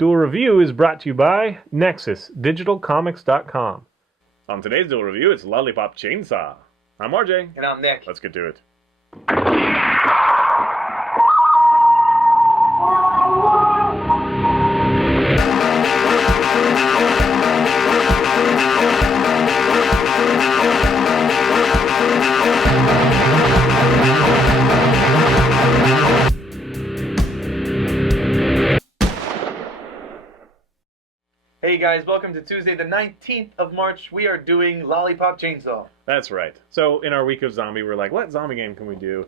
Duel Review is brought to you by NexusDigitalComics.com. On today's Duel Review, it's Lollipop Chainsaw. I'm RJ. And I'm Nick. Let's get to it. Hey guys, welcome to Tuesday the 19th of March. We are doing Lollipop Chainsaw. That's right. So in our week of zombie, we're like, what zombie game can we do?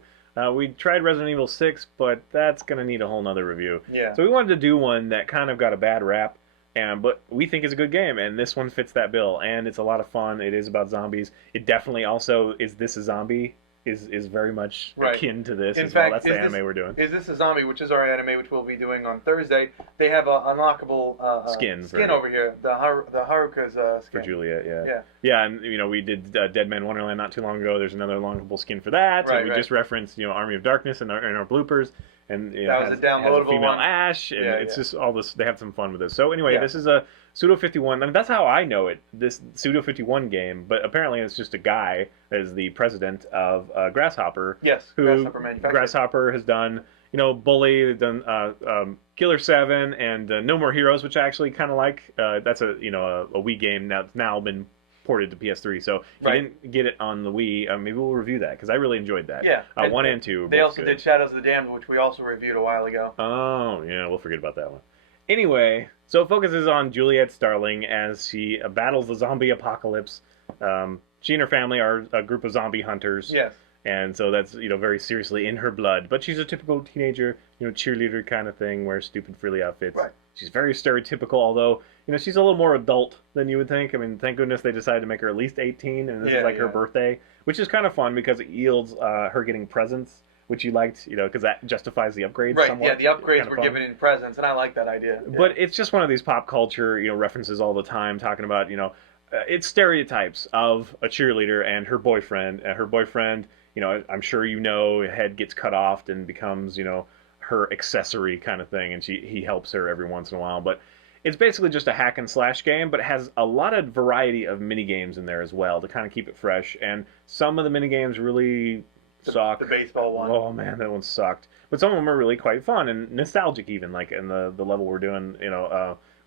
We tried Resident Evil 6, but that's going to need a whole nother review. Yeah. So we wanted to do one that kind of got a bad rap, but we think is a good game, and this one fits that bill, and it's a lot of fun. It is about zombies. It definitely also, Is This a Zombie? Is very much akin to this as well. That's the anime we're doing. Is This a Zombie, which is our anime, which we'll be doing on Thursday. They have an unlockable skin over here, the Haruka's skin. For Juliet, yeah. Yeah, and we did Dead Man Wonderland not too long ago. There's another unlockable skin for that. Right, and we just referenced Army of Darkness in our bloopers. And that was a downloadable has a female one. Ash, and it's just all this. They have some fun with this. So anyway, this is a Pseudo 51. I mean, that's how I know it. This Pseudo 51 game, but apparently it's just a guy that is the president of Grasshopper. Yes, Grasshopper Manufacturing. Grasshopper has done, Bully, they've done Killer 7, and No More Heroes, which I actually kind of like. That's a Wii game that's now been ported to PS3. So if you didn't get it on the Wii, maybe we'll review that because I really enjoyed that. Yeah, 1 and 2. They also did Shadows of the Damned, which we also reviewed a while ago. Oh yeah, we'll forget about that one. Anyway, so it focuses on Juliet Starling as she battles the zombie apocalypse. She and her family are a group of zombie hunters. Yes. And so that's very seriously in her blood. But she's a typical teenager, cheerleader kind of thing, wears stupid frilly outfits. Right. She's very stereotypical, although she's a little more adult than you would think. I mean, thank goodness they decided to make her at least 18, and this is like her birthday, which is kind of fun because it yields her getting presents, which you liked, because that justifies the upgrades somewhat. Yeah, the upgrades were given in presents, and I like that idea. Yeah. But it's just one of these pop culture, references all the time, talking about, it's stereotypes of a cheerleader and her boyfriend. And her boyfriend, I'm sure head gets cut off and becomes, her accessory kind of thing, and he helps her every once in a while. But it's basically just a hack and slash game, but it has a lot of variety of mini games in there as well to kind of keep it fresh. And some of the mini games really suck. The baseball one. Oh man, that one sucked. But some of them are really quite fun and nostalgic, even like in the level we're doing.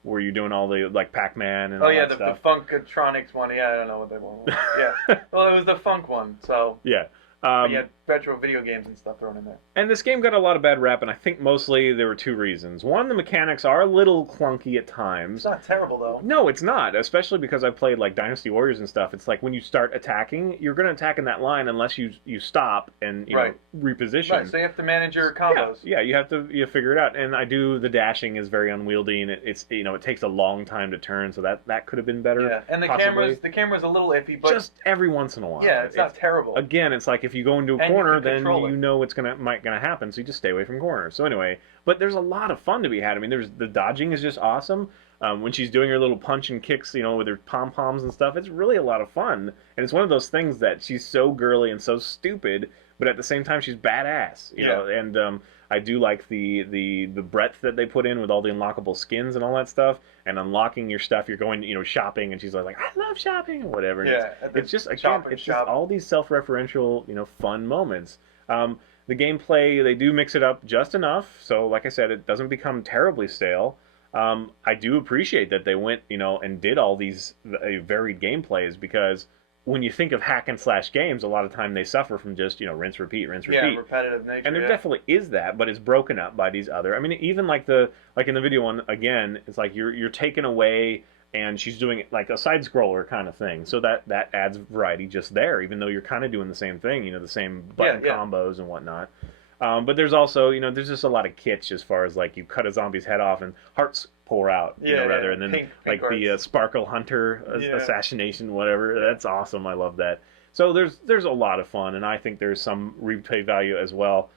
Where you're doing all the Pac-Man and all that stuff. The Funkatronics one. Yeah, I don't know what that one was. Yeah. Well, it was the Funk one. So yeah. You had retro video games and stuff thrown in there. And this game got a lot of bad rap, and I think mostly there were two reasons. One, the mechanics are a little clunky at times. It's not terrible, though. No, it's not, especially because I've played like Dynasty Warriors and stuff. It's like when you start attacking, you're going to attack in that line unless you stop and reposition. Right, so you have to manage your combos. Yeah, you have to figure it out. And the dashing is very unwieldy, and it takes a long time to turn, so that could have been better. Yeah, and the camera's a little iffy, but just every once in a while. Yeah, it's not terrible. Again, it's like if you go into a corner, then you know what's might gonna happen, so you just stay away from corners. So anyway, but there's a lot of fun to be had. I mean, the dodging is just awesome. When she's doing her little punch and kicks, with her pom-poms and stuff, it's really a lot of fun. And it's one of those things that she's so girly and so stupid, but at the same time she's badass. You know, and I do like the breadth that they put in with all the unlockable skins and all that stuff, and unlocking your stuff. You're going, shopping, and she's like, I love shopping, or whatever. And it's just just all these self-referential, fun moments. The gameplay, they do mix it up just enough, so like I said, it doesn't become terribly stale. I do appreciate that they went, and did all these varied gameplays, because when you think of hack and slash games, a lot of time they suffer from just, rinse, repeat, rinse, repeat. Yeah, repetitive nature. And there definitely is that, but it's broken up by these other. I mean, even like in the video one, again, it's like you're taken away, and she's doing like a side scroller kind of thing. So that adds variety just there, even though you're kind of doing the same thing, the same button combos and whatnot. But there's also, there's just a lot of kitsch as far as like you cut a zombie's head off and hearts pour out, rather, and then pink like hearts. The Sparkle Hunter assassination, whatever. That's awesome. I love that. So there's a lot of fun, and I think there's some replay value as well.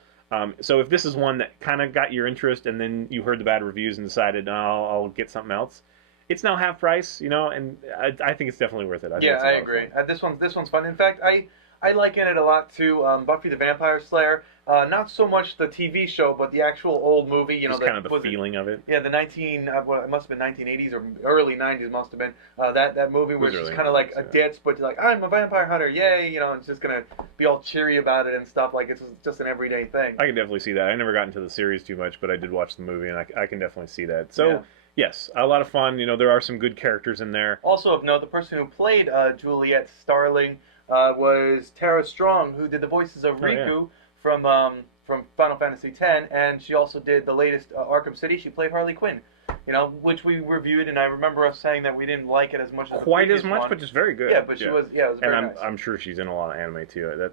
So if this is one that kind of got your interest, and then you heard the bad reviews and decided, no, I'll get something else, it's now half price, and I think it's definitely worth it. I agree. This one's fun. In fact, I liken it a lot to Buffy the Vampire Slayer. Not so much the TV show, but the actual old movie. You just know, kind of the feeling of it. Yeah, the well, it must have been 1980s or early 90s. Must have been that movie where it's just kind of like a ditz, but you're like, I'm a vampire hunter, yay! You know, it's just gonna be all cheery about it and stuff. Like it's just an everyday thing. I can definitely see that. I never got into the series too much, but I did watch the movie, and I can definitely see that. So. Yeah. Yes, a lot of fun. You know, there are some good characters in there. Also of note, the person who played Juliet Starling was Tara Strong, who did the voices of Riku from Final Fantasy X, and she also did the latest Arkham City. She played Harley Quinn, you know, which we reviewed, and I remember us saying that we didn't like it as much as quite as much, one. but just very good. Yeah, but she was, it was very and nice. I'm sure she's in a lot of anime too.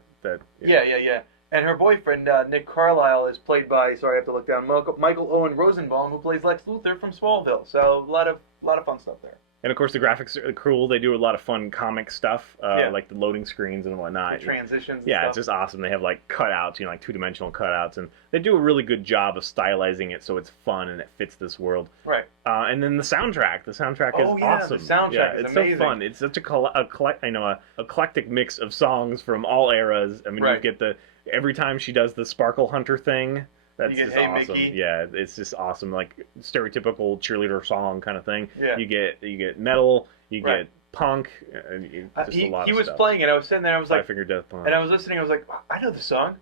Yeah. And her boyfriend, Nick Carlisle, is played by, sorry, I have to look down, Michael Owen Rosenbaum, who plays Lex Luthor from Smallville. So a lot of fun stuff there. And of course, the graphics are cool. They do a lot of fun comic stuff, like the loading screens and whatnot. The transitions. And stuff. It's just awesome. They have like cutouts, you know, like two-dimensional cutouts, and they do a really good job of stylizing it so it's fun and it fits this world. Right. And then the soundtrack. The soundtrack is awesome. The soundtrack is amazing. So fun. It's such a eclectic mix of songs from all eras. I mean, you get every time she does the Sparkle Hunter thing. That's just awesome. Mickey. Yeah, it's just awesome. Like stereotypical cheerleader song kind of thing. Yeah. You get metal. You get punk. Just a lot of he was stuff. playing it. I was sitting there. I was like, Five Finger Death Punch. And I was listening. I was like, I know the song.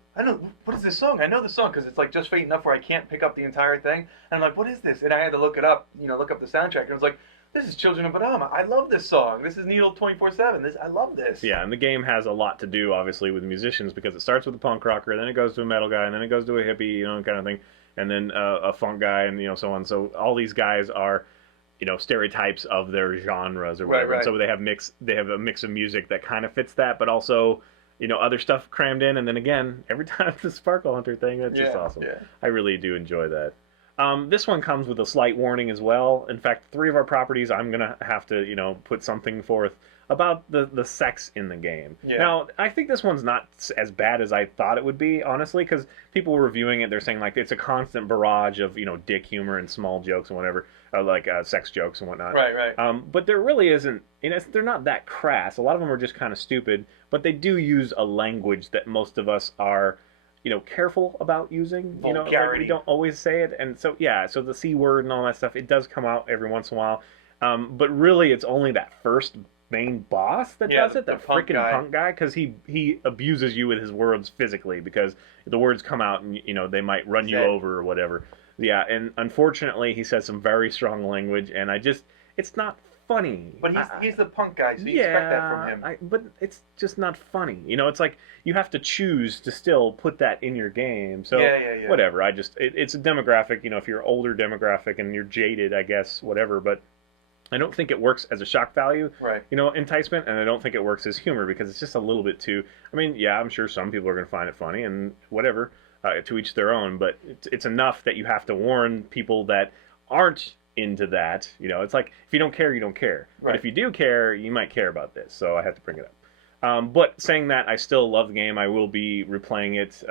What is this song? I know the song because it's like just faint enough where I can't pick up the entire thing. And I'm like, what is this? And I had to look it up. You know, look up the soundtrack. And I was like, this is Children of Bodhama. I love this song. This is Needle 24/7. I love this. Yeah, and the game has a lot to do, obviously, with musicians because it starts with a punk rocker, then it goes to a metal guy, and then it goes to a hippie, you know, kind of thing, and then a funk guy, and you know, so on. So all these guys are, you know, stereotypes of their genres or whatever. Right. And so they have a mix of music that kind of fits that, but also, you know, other stuff crammed in. And then again, every time the Sparkle Hunter thing, that's just awesome. Yeah. I really do enjoy that. This one comes with a slight warning as well. In fact, 3 of our properties, I'm going to have to, you know, put something forth about the sex in the game. Yeah. Now, I think this one's not as bad as I thought it would be, honestly, because people were reviewing it, they're saying, like, it's a constant barrage of, you know, dick humor and small jokes and whatever, like sex jokes and whatnot. Right. But there really isn't, you know, they're not that crass. A lot of them are just kind of stupid, but they do use a language that most of us are, you know, careful about using. You know, like we don't always say it, and so so the C word and all that stuff, it does come out every once in a while. But really, it's only that first main boss that does it, the freaking punk guy, because he abuses you with his words physically, because the words come out and, you know, they might run you over or whatever. Yeah, and unfortunately, he says some very strong language, and it's not funny. But he's the punk guy, so you expect that from him. But it's just not funny. You know, it's like you have to choose to still put that in your game. So whatever. It's a demographic. You know, if you're older demographic and you're jaded, I guess, whatever. But I don't think it works as a shock value, you know, enticement, and I don't think it works as humor because it's just a little bit too. I mean, yeah, I'm sure some people are going to find it funny and whatever. To each their own. But it's enough that you have to warn people that aren't into that. You know, it's like if you don't care, you don't care. But if you do care, you might care about this. So I have to bring it up. But saying that, I still love the game. I will be replaying it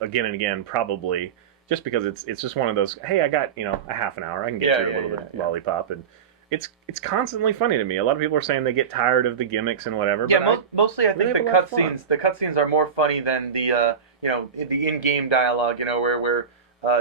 again and again, probably, just because it's just one of those. Hey, I got, you know, a half an hour. I can get through a little bit of Lollipop, and it's constantly funny to me. A lot of people are saying they get tired of the gimmicks and whatever. Yeah, but mostly I think the cutscenes are more funny than the you know, the in-game dialogue. You know, where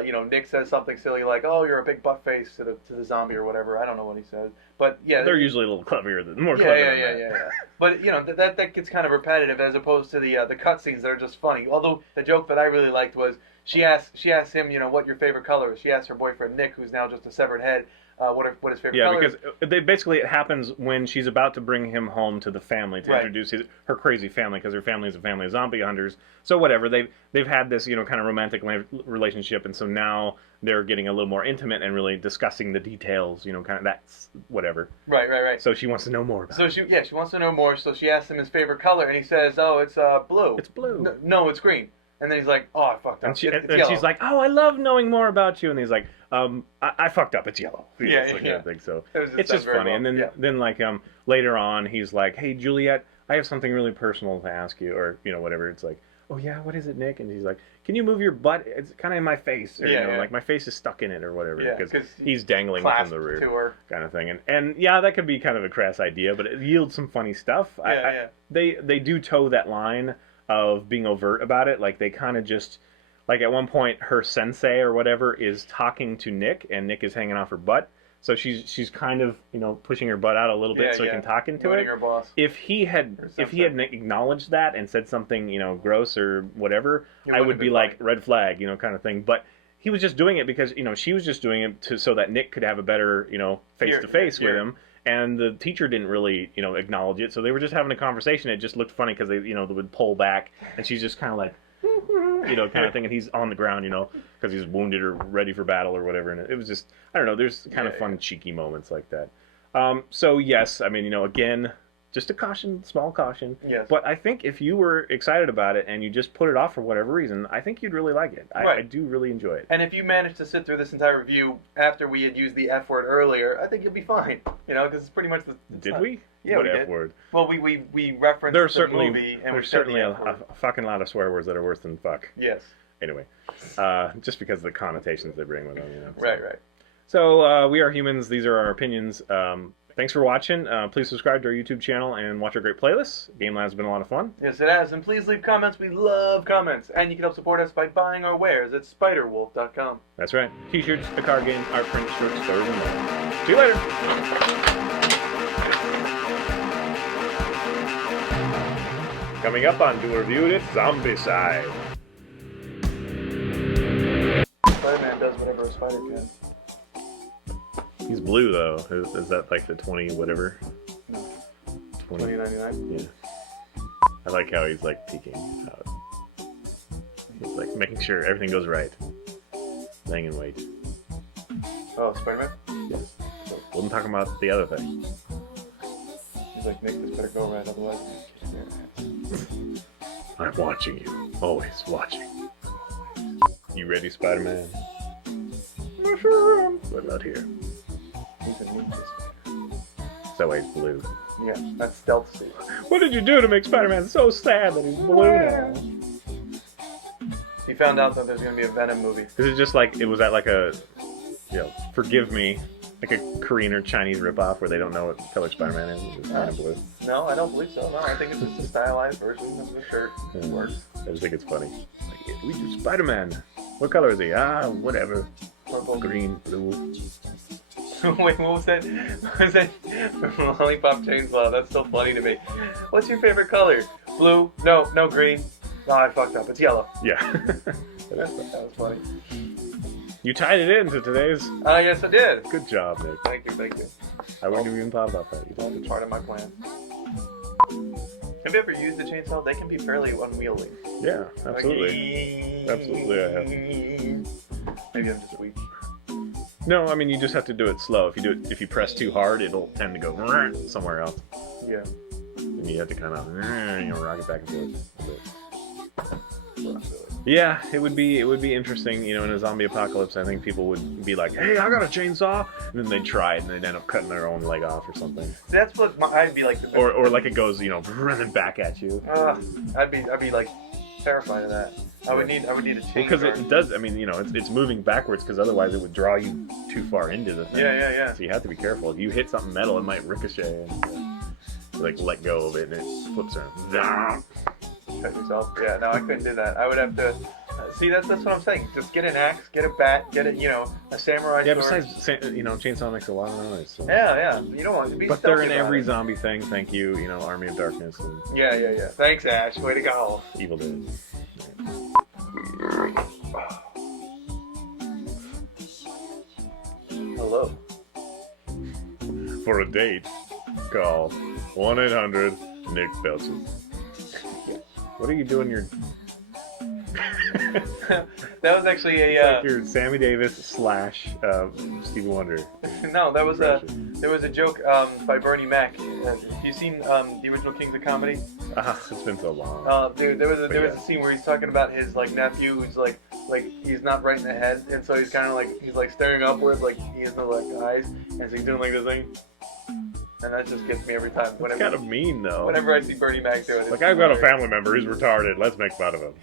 you know, Nick says something silly like, "Oh, you're a big butt face" to the zombie or whatever. I don't know what he says, but yeah, they're usually a little clever than more. Yeah. But you know, that gets kind of repetitive as opposed to the cutscenes that are just funny. Although the joke that I really liked was she asked him, you know, what your favorite color is. She asked her boyfriend Nick, who's now just a severed head, what his favorite color is. Yeah, because it happens when she's about to bring him home to the family to introduce her crazy family, because her family is a family of zombie hunters. So whatever, they've had this, you know, kind of romantic relationship, and so now they're getting a little more intimate and really discussing the details, you know, kind of that's whatever. Right. So she wants to know more about it. She wants to know more, so she asks him his favorite color, and he says, "Oh, it's blue." It's blue. No, it's green. And then he's like, "Oh, I fucked up." And she's like, "Oh, I love knowing more about you." And he's like, I fucked up. It's yellow." Thing. So it's just funny. Well. And then like later on, he's like, "Hey, Juliet, I have something really personal to ask you," or you know, whatever. It's like, "Oh yeah, what is it, Nick?" And he's like, "Can you move your butt? It's kind of in my face, or like my face is stuck in it, or whatever." Yeah, because he's dangling from the rear, to her. kind of thing. And yeah, that could be kind of a crass idea, but it yields some funny stuff. They do toe that line of being overt about it. Like they kind of just, like at one point, her sensei or whatever is talking to Nick, and Nick is hanging off her butt. So she's kind of pushing her butt out a little bit so he can talk into it. Her boss. If he had acknowledged that and said something gross or whatever, I would be like red flag kind of thing. But he was just doing it because she was just doing it so that Nick could have a better face to face with him. And the teacher didn't really acknowledge it, so they were just having a conversation. It just looked funny because they would pull back, and she's just kind of like. Kind of thing, and he's on the ground, because he's wounded or ready for battle or whatever, and it was just, I don't know, there's kind of fun, cheeky moments like that. So yes, I mean, again, just a caution, small caution. Yes. But I think if you were excited about it and you just put it off for whatever reason, I think you'd really like it. I do really enjoy it. And if you managed to sit through this entire review after we had used the F word earlier, I think you'll be fine. Because it's pretty much the. Did we? Yeah, what we F did. Word? Well, we referenced the movie, and there's certainly a fucking lot of swear words that are worse than fuck. Yes. Anyway, just because of the connotations they bring with them, So. Right. So we are humans. These are our opinions. Thanks for watching. Please subscribe to our YouTube channel and watch our great playlists. Game Lab's been a lot of fun. Yes, it has. And please leave comments. We love comments. And you can help support us by buying our wares at spiderwolf.com. That's right. T-shirts, a card game, art print, short stories, and more. See you later. Coming up on Duel Reviewed, it's Zombicide. Spider-Man does whatever a spider can. He's blue, though. Is that like the 20 whatever? No. 2099? Yeah. I like how he's like peeking out. He's like making sure everything goes right. Laying in wait. Oh, Spider-Man? Yes. So, we'll talk about the other thing. He's like, Nick, this better go right, otherwise... I'm watching you. Always watching. You ready, Spider-Man? Mushroom! What about here? He's a ninja. Is that why he's blue? Yeah, that's stealth suit. What did you do to make Spider-Man so sad that he's blue now? He found out that there's going to be a Venom movie. Is it just like, was that like a, forgive me, like a Korean or Chinese ripoff where they don't know what color Spider-Man is? It's just kind of blue. No, I don't believe so. No, I think it's just a stylized version of the shirt. It works. I just think it's funny. Like, we do Spider-Man. What color is he? Whatever. Purple. Green, blue. Wait, what was that? What was that? Lollipop Chainsaw. That's so funny to me. What's your favorite color? Blue? No, green. No, I fucked up. It's yellow. Yeah. That was funny. You tied it into today's. Yes, I did. Good job, Nick. Thank you. I wouldn't have even thought about that. That's part of my plan. Have you ever used the chainsaw? They can be fairly unwieldy. Yeah, absolutely. Absolutely, I have. Maybe I'm just weak. No, I mean you just have to do it slow. If you press too hard, it'll tend to go somewhere else. Yeah. And you have to kind of rock it back and forth a bit. Yeah, it would be interesting, in a zombie apocalypse. I think people would be like, "Hey, I got a chainsaw," and then they'd try it, and they'd end up cutting their own leg off or something. That's what I'd be like. Or like it goes, running back at you. I'd be like terrified of that. I would need a chainsaw. Because it does. I mean, it's moving backwards because otherwise it would draw you too far into the thing. Yeah. So you have to be careful. If you hit something metal, it might ricochet and let go of it, and it flips around. Cut yourself. Yeah, no, I couldn't do that. I would have to. See, that's what I'm saying. Just get an axe, get a bat, get a samurai sword. Yeah, besides, chainsaw makes a lot of noise. So. Yeah. You don't want to be. But they're in every zombie thing. Thank you. Army of Darkness. And yeah. Thanks, Ash. Way to go. Evil Dead. Hello. For a date, call 1-800-NICK-BELCHES. What are you doing? That was actually it's like your Sammy Davis / Stevie Wonder. No, there was a joke by Bernie Mac. Have you seen the original Kings of Comedy? It's been so long. Dude, there was a scene where he's talking about his nephew who's like he's not right in the head, and so he's kind of he's staring upwards, like he has no eyes, and so he's doing like this thing. and that just gets me every time. It's kind of mean, though. Whenever I see Bernie Mac do it. Like, I've got a family member who's retarded. Let's make fun of him.